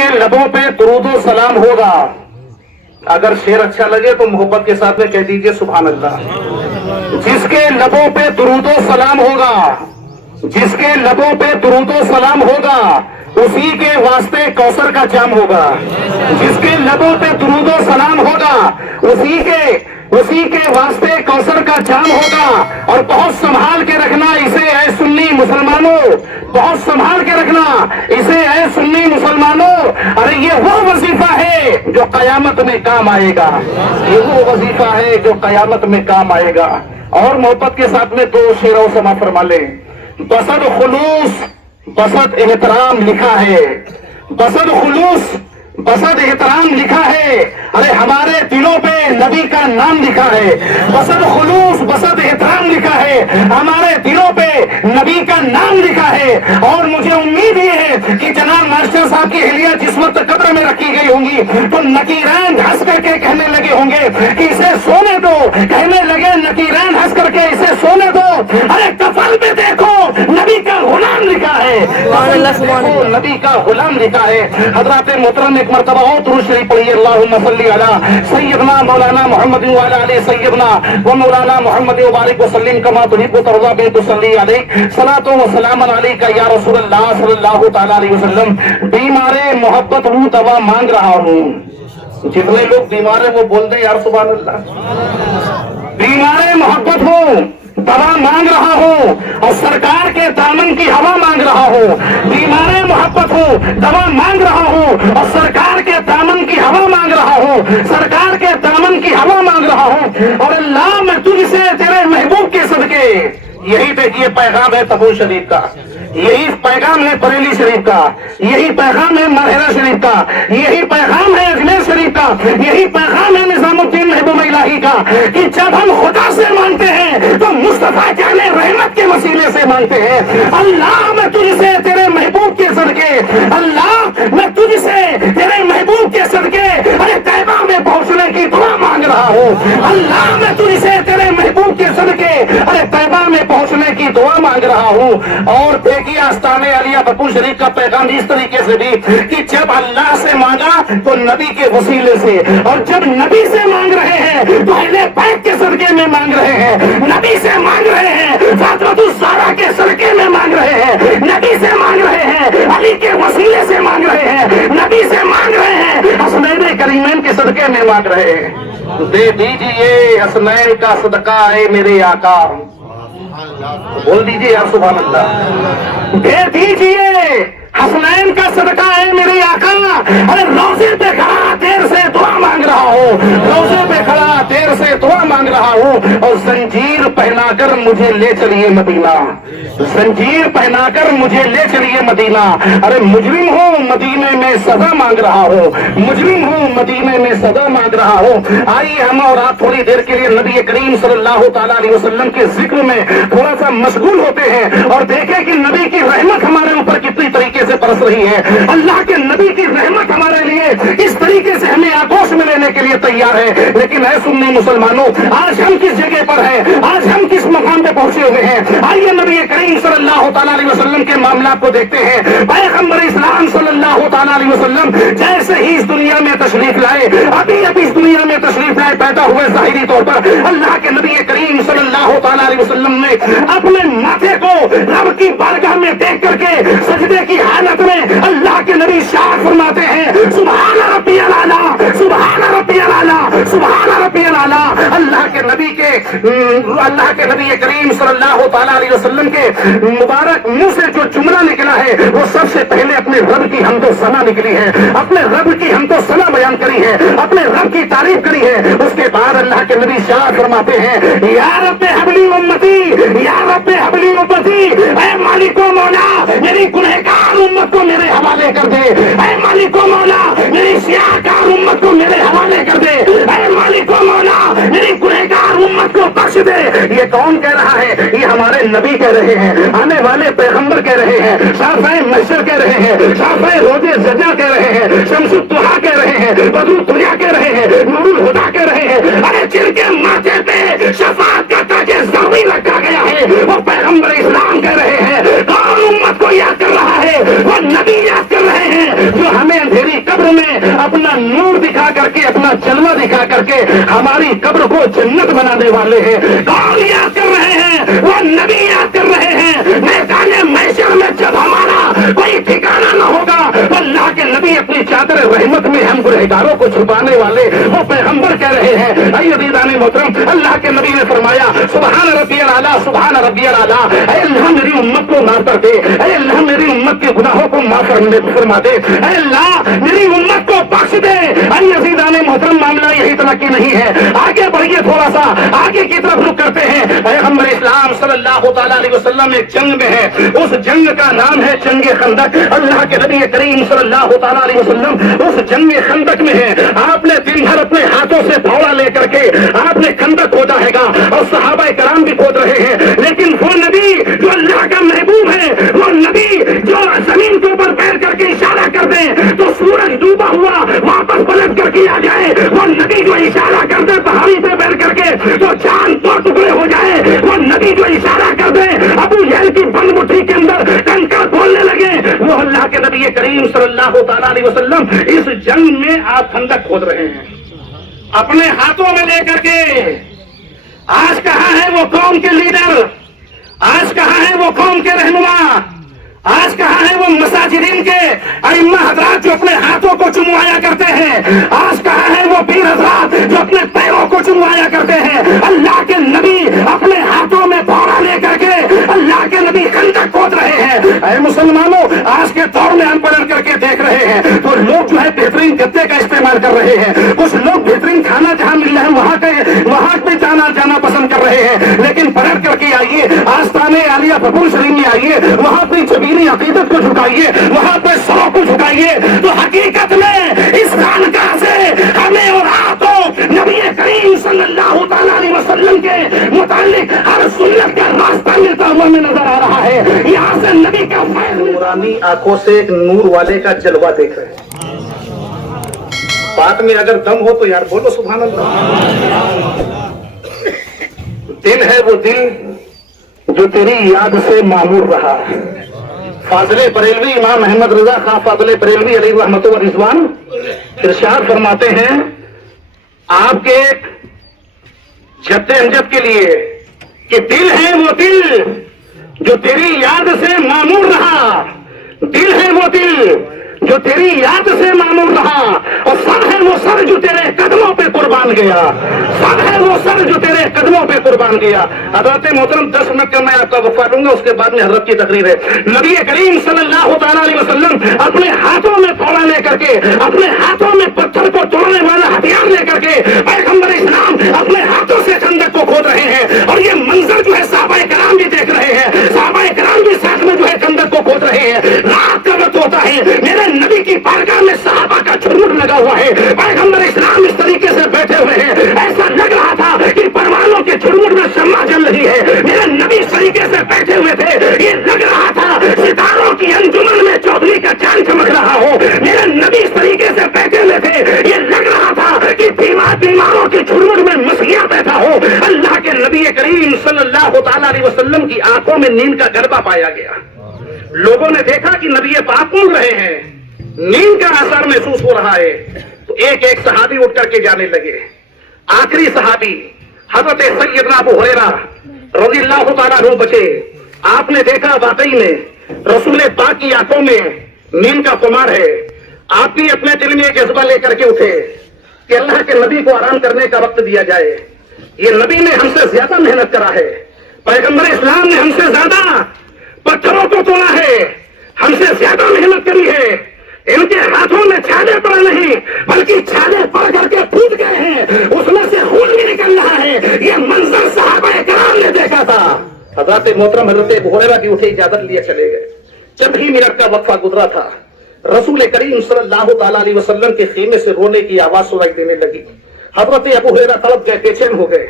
کے لبوں پہ درود و سلام ہوگا. اگر شعر اچھا لگے تو محبت کے ساتھ میں کہہ دیجئے سبحان اللہ. جس کے لبوں پہ درود و سلام ہوگا، جس کے لبوں پہ درود و سلام ہوگا، اسی کے واسطے کوثر کا جام ہوگا. جس کے لبوں پہ درود و سلام ہوگا، اسی کے واسطے کوثر کا جام ہوگا. اور بہت سنبھال کے رکھنا اسے اے سنی مسلمانوں، بہت سنبھال کے رکھنا اسے اے سنی مسلمانوں. ارے یہ وہ وظیفہ ہے جو قیامت میں کام آئے گا، یہ وہ وظیفہ ہے جو قیامت میں کام آئے گا. اور محبت کے ساتھ میں دو شعروں سما فرما لیں. بسد خلوص بسد احترام لکھا ہے، بسد خلوص بسد احترام لکھا ہے. ارے ہمارے دلوں پہ نبی کا نام لکھا ہے. بسد خلوص بسد احترام لکھا ہے، ہمارے دلوں پہ نبی کا نام لکھا ہے. اور مجھے امید یہ ہے کہ جناب ماسٹر صاحب کی اہلیہ جس وقت قبر میں رکھی گئی ہوں گی تو نکیرین ہنس کر کے کہنے لگے ہوں گے کہ اسے سونے دو. کہنے لگے نکیرین ہنس کر کے اسے سونے دو. ارے کفن پہ دیکھو نبی کا غلام لکھا ہے، نبی کا غلام لکھا ہے. حضرات محترم ایک مرتبہ اور درود شریف پڑھیے. اللہم صلی علی سیدنا مولانا محمد وعلی آل سیدنا و مولانا محمد وبارک وسلم کما تحب وترضى بن تصلی علیہ صلاۃ و سلام علیک یا رسول اللہ صلی اللہ تعالی علیہ وسلم. بیمار محبت ہوں دوا مانگ رہا ہوں. جتنے لوگ بیمار ہیں وہ بول دیں یار سبحان اللہ. بیمار محبت ہوں دوا مانگ رہا ہوں اور سرکار کے دامن کی ہوا مانگ رہا ہوں. بیمار محبت ہوں دوا مانگ رہا ہوں اور سرکار کے دامن کی ہوا مانگ رہا ہوں. سرکار کے دامن کی ہوا مانگ رہا ہوں. اور اللہ میں تجھ سے تیرے محبوب کے صدقے. یہی دیکھیے پیغام ہے تبو شریف کا، یہی پیغام ہے بریلی شریف کا، یہی پیغام ہے مرحلہ شریف کا، یہی پیغام ہے اجمیر شریف کا، یہی پیغام ہے نظام الدین محبوب الہی کا کہ جب ہم خدا سے مانگتے ہیں تو مصطفیٰ جان رحمت کے وسیلے سے مانگتے ہیں. اللہ میں تجھ سے تیرے محبوب کے صدقے، اللہ میں تجھ سے تیرے محبوب کے صدقے ارے طیبہ میں پہنچنے کی دعا مانگ رہا ہوں. اللہ میں تجھ سے تیرے محبوب کے صدقے ارے طیبہ میں پہنچنے کی دعا مانگ رہا ہوں. اور دیکھیے آستان عالیہ بپو شریف کا پیغام اس طریقے سے بھی کہ جب اللہ سے مانگا تو نبی کے وسیلے سے، اور جب نبی سے مانگ رہے ہیں تو اہل بیت کے صدقے میں مانگ رہے ہیں. نبی سے مانگ رہے ہیں فاطمہ الزہرا کے صدقے میں مانگ رہے ہیں. نبی سے مانگ رہے ہیں علی کے وسیلے سے مانگ رہے ہیں. نبی سے مانگ رہے ہیں حسنین کریمین کے صدقے میں مانگ رہے ہیں. دے دیجئے حسنین کا صدقہ اے میرے آقا. بول دیجئے یا سبحان اللہ. دے دیجئے حسنین کا صدقہ ہے میرے آقا. ارے روزے پہ کھڑا دیر سے دعا مانگ رہا ہوں، روزے پہ کھڑا دیر سے دعا مانگ رہا ہوں. اور زنجیر پہنا کر مجھے لے چلیے مدینہ، زنجیر پہنا کر مجھے لے چلیے مدینہ. ارے مجرم ہوں مدینے میں سزا مانگ رہا ہوں، مجرم ہوں مدینے میں سزا مانگ رہا ہوں. آئیے ہم اور آپ تھوڑی دیر کے لیے نبی کریم صلی اللہ تعالیٰ علیہ وسلم کے ذکر میں تھوڑا سا مشغول ہوتے ہیں اور دیکھیں کہ نبی کی رحمت ہمارے اوپر کتنی طریقے سے برس رہی ہے. اللہ کے نبی کی رحمت ہمارے لیے اس طریقے سے ہمیں آگوش میں لینے کے لیے تیار ہے. لیکن اے سنی مسلمانوں، آج ہم کس جگہ پر ہیں، آج ہم کس مقام پہ پہنچے ہوئے ہیں؟ آئیے نبی کریم صلی اللہ تعالیٰ علیہ وسلم کے معاملات کو دیکھتے ہیں. پیغمبر اسلام صلی اللہ تعالیٰ علیہ وسلم جیسے ہی اس دنیا میں تشریف لائے، ابھی اس دنیا میں تشریف لائے پیدا ہوئے ظاہری طور پر، اللہ کے نبی کریم صلی اللہ تعالیٰ علیہ وسلم نے اپنے ماتھے کو رب کی بارگاہ میں دیکھ کر کے سجدے کی حالت میں اللہ کے نبی شاد فرماتے ہیں سبحان ربی الاعلیٰ، سبحان ربی الاعلیٰ، سبحان ربی الاعلیٰ. اللہ کے نبی کریم صلی اللہ تعالیٰ علیہ وسلم کے مبارک منہ سے جو جملہ نکلا ہے وہ سب سے پہلے اپنے رب کی حمد و ثنا نکلی ہے، اپنے رب کی حمد و ثنا بیان کری ہے، اپنے رب کی تعریف کری ہے. اس کے بعد اللہ کے نبی شاد فرماتے ہیں یا رب حبلی امتی، یا رب حبلی امتی، اے مالک و مولا میری گنہگار امت کو میرے حوالے کر دے، اے مالک و مولا میری سیاہکار امت کو میرے حوالے کر دے، اے مالک و مولا میری گنہگار امت کو بخش دے. یہ کون کہہ رہا ہے؟ یہ ہمارے نبی کہہ رہے ہیں، آنے والے پیغمبر کہہ رہے ہیں، شافعی محشر کہہ رہے ہیں، شافعی روز زجا کہہ رہے ہیں، شمس الضحیٰ کہہ رہے ہیں، بدر الدنیا کہہ رہے ہیں، نور الہدا کہہ رہے ہیں. ارے جن کے ماتھے پہ شفاعت کا تاج زرعی رکھا گیا ہے وہ پیغمبر اسلام کہہ رہے ہیں. کون امت کو یاد کر رہا ہے؟ وہ نبی یاد کر رہے ہیں جو ہمیں اندھیری قبر میں اپنا نور دکھا کر کے، اپنا جلوہ دکھا کر کے ہماری قبر کو جنت بنانے والے ہیں۔ کون یاد کر رہے ہیں؟ وہ نبی یاد کر رہے ہیں۔ میدان محشر میں جب ہمارا کوئی ٹھکانا نہ ہوگا، اللہ کے نبی اپنی چادر رحمت میں ہم گنہگاروں کو چھپانے والے وہ پیغمبر کہہ رہے ہیں۔ اے عزیزان محترم، اللہ کے نبی نے فرمایا سبحان ربی الاعلیٰ، سبحان ربی الاعلیٰ، اے اللہ میری امت کو معاف کر دے، اے اللہ میری امت کے گناہوں کو معاف فرما دے، اے اللہ میری امت کو بخش دے۔ اے عزیزان محترم، معاملہ یہی طرح کی نہیں ہے، آگے بڑھیے، تھوڑا سا آگے کی طرف رخ کرتے ہیں۔ پیغمبر اسلام صلی اللہ تعالیٰ علیہ وسلم ایک جنگ میں ہے، اس جنگ کا نام ہے جنگ خندق۔ اللہ کے نبی کریم صلی اللہ تعالیٰ علیہ وسلم اس جنگ خندق میں ہے۔ آپ نے دن بھر اپنے ہاتھوں سے پھاوڑا لے کر کے آپ نے خندق کھودا ہے گا، اور صحابہ کرام بھی کھود رہے ہیں، لیکن وہ نبی جو اللہ کا محبوب ہے، وہ نبی جو زمین کے اوپر پیر کر کے اشارہ کر دے تو سورج ڈوبا ہوا واپس پلٹ کر کے آ جائے، وہ نبی جو اشارہ کر دے پہاڑی پہ پیر کر کے تو چاند دو ٹکڑے ہو جائے، وہ نبی جو اشارہ کر دے ابو جہل کی بند مٹھی کے اندر کنکر بولنے لگے، وہ اللہ کے نبی کریم صلی اللہ تعالیٰ علیہ وسلم اس جنگ میں آپ خندق کھود رہے ہیں اپنے ہاتھوں میں لے کر کے۔ آج کہاں ہے وہ قوم کے لیڈر؟ آج کہاں ہے وہ قوم کے رہنما؟ آج کہاں ہے وہ مساجدین کے ائمہ حضرات جو اپنے ہاتھوں کو چموایا کرتے ہیں؟ آج کہاں ہے وہ پیر حضرات جو اپنے پیروں کو چموایا کرتے ہیں؟ اللہ کے نبی اپنے ہاتھوں میں پھاوڑا لے کر کے اللہ کے نبی خندق کھود رہے ہیں۔ اے مسلمانوں، آج کے دور میں ہم پلٹ کر کے دیکھ رہے ہیں تو لوگ جو ہے بہترین گدے کا استعمال کر رہے ہیں، کچھ لوگ بہترین کھانا جہاں مل رہا ہے وہاں پہ جانا پسند کر رہے ہیں، لیکن پلٹ کر کے آئیے آستانے عالیہ بھپور شریف میں آئیے، وہاں پہ جبینی عقیدت کو جھکائیے، وہاں پہ سروں کو جھکائیے، تو حقیقت میں اس خانقاہ سے ہمیں اور آپ کو نبی کریم صلی اللہ تعالیٰ علیہ وسلم کے متعلق ہر سنت کا راستہ ملتا ہوا میں نظر آ رہا ہے۔ یہاں سے نبی کا فیض نورانی آنکھوں سے ایک نور والے کا جلوہ دیکھ رہے ہیں۔ بات میں اگر دم ہو تو یار بولو سبحان اللہ۔ دل ہے وہ دل جو تیری یاد سے معمور رہا۔ فاضل بریلوی امام احمد رضا خان فاضل بریلوی علیہ رحمت و رضوان ارشاد فرماتے ہیں آپ کے جد امجد کے لیے کہ دل ہے وہ دل جو تیری یاد سے معمور رہا، دل ہے وہ دل جو تیری یاد سے معمور رہا، اور سر ہے وہ سر جو تیرے قدموں پہ قربان گیا، سر ہے وہ سر جو تیرے قدموں پہ قربان گیا۔ حضرت محترم 10 منٹ کا میں آپ کا وقفہ دوں گا، اس کے بعد میں حضرت کی تقریر ہے۔ نبی کریم صلی اللہ تعالیٰ علیہ وسلم اپنے ہاتھوں میں پھاوڑا لے کر کے، اپنے ہاتھوں میں پتھر کو توڑنے والا ہتھیار لے کر کے پیغمبر اسلام اپنے ہاتھوں سے خندق کو کھود رہے ہیں، اور یہ منظر جو ہے صحابہ کرام بھی دیکھ رہے ہیں، صحابہ کرام بھی ساتھ میں جو ہے خندق کو کھود رہے ہیں۔ رات کا وقت ہوتا ہے، میرے نبی کی بارگاہ میں صحابہ کا جھرمٹ لگا ہوا ہے، پیغمبر اسلام اس طریقے سے بیٹھے ہوئے ہیں، ایسا لگ رہا تھا کہ پروانوں کے جھرمٹ میں شمع جل رہی ہے۔ میرے نبی اس طریقے سے بیٹھے ہوئے تھے، یہ لگ رہا تھا ستاروں کی انجمن میں چودھری کا چاند چمک رہا ہو۔ میرے نبی اس طریقے سے بیٹھے ہوئے تھے، یہ لگ رہا تھا کہ بیماروں کے جھرمٹ میں مسیح بیٹھا ہو۔ اللہ کے نبی کریم صلی اللہ تعالیٰ علیہ وسلم کی آنکھوں میں نیند کا غلبہ پایا گیا۔ لوگوں نے دیکھا کہ نبی پاک بول رہے ہیں، نیند کا اثر محسوس ہو رہا ہے، تو ایک ایک صحابی اٹھ کر کے جانے لگے۔ آخری صحابی حضرت سیدنا ابو ہریرہ رضی اللہ تعالیٰ عنہ بچے۔ آپ نے دیکھا واقعی میں رسول پاک کی آنکھوں میں نیند کا خمار ہے۔ آپ بھی اپنے دل میں جذبہ لے کر کے اٹھے کہ اللہ کے نبی کو آرام کرنے کا وقت دیا جائے۔ یہ نبی نے ہم سے زیادہ محنت کرا ہے، پیغمبر اسلام نے ہم سے زیادہ پتھروں کو توڑا ہے، ہم سے زیادہ محنت کری ہے۔ ان کے ہاتھوں میں چھالے پڑے نہیں بلکہ چھالے پڑ کر کے پھوٹ گئے ہیں، اس میں سے خون بھی نکل رہا ہے۔ یہ منظر صحابہ کرام نے دیکھا تھا۔ حضرت محترم حضرت ابو ہریرہ بھی اٹھے، اجازت لیے چلے گئے۔ چند ہی منٹ کا وقفہ گزرا تھا، رسول کریم صلی اللہ تعالیٰ علیہ وسلم کے خیمے سے رونے کی آواز سنائی دینے لگی۔ حضرت ابو ہریرہ تڑپ گئے، بے چین ہو گئے۔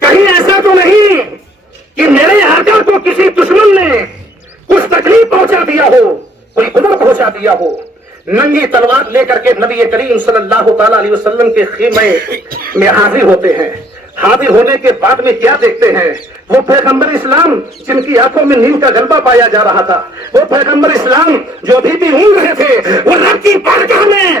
کہیں ایسا تو نہیں کہ میرے آقا کو کسی دشمن نے کچھ تکلیف پہنچا دیا ہو، کوئی گناہ پہنچا دیا ہو؟ ننگی تلوار لے کر کے نبی کریم صلی اللہ تعالیٰ علیہ وسلم کے خیمے میں حاضر ہوتے ہیں۔ حاضر ہونے کے بعد میں کیا دیکھتے ہیں؟ وہ پیغمبر اسلام جن کی آنکھوں میں نیند کا غلبہ پایا جا رہا تھا، وہ پیغمبر اسلام جو ابھی بھی اونگ رہے تھے، وہ رب کی بارگاہ میں